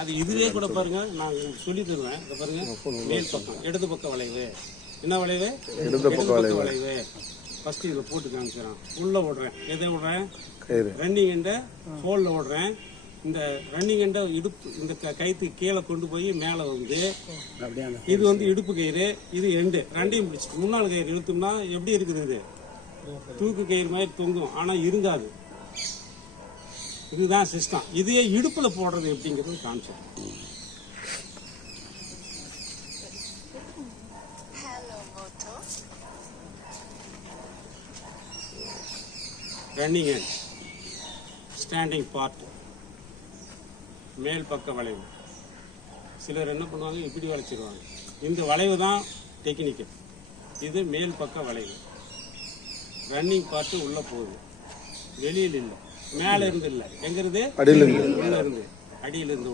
அது இதுவே கூட பாருங்க, நான் உங்களுக்கு சொல்லி தருவேன். இதை பாருங்க, மேல் பக்கம் இடது பக்க வளைவு. என்ன வளைவு? இடது பக்க வளைவு. ஃபர்ஸ்ட் இதை போட்டு காமிக்கிறேன். உள்ள விடுறேன். எதை விடுறேன்? ரன்னிங் எண்ட ஃபோல்ல விடுறேன். இந்த ரன்னிங் எண்ட இடுப்பு இந்த கைத்துக்கு கீழே கொண்டு போய் மேலே வந்து இது வந்து இடுப்பு கயிறு, இது எண்டு ரெண்டையும் பிடிச்சிட்டு முன்னாள் கயிறு இழுத்தோம்னா எப்படி இருக்குது? இது தூக்கு கயிறு மாதிரி தொங்கும், ஆனா இருங்காது. இதுதான் சிஸ்டம். இதையே இடுப்புல போடுறது எப்படிங்கிறது காமிச்சோம். ரன்னிங் எண்ட், ஸ்டாண்டிங் பார்ட், மேல் பக்க வளைவு. சிலர் என்ன பண்ணுவாங்க, இப்படி வளைச்சிருவாங்க. இந்த வளைவு தான் டெக்னிக்கல். இது மேல் பக்க வளைவு. ரன்னிங் பார்ட் உள்ள போகுது, வெளியில் இல்லை, மேல இருந்து இல்லை. எங்க இருந்து? அடியில இருந்து. அடியில இருந்து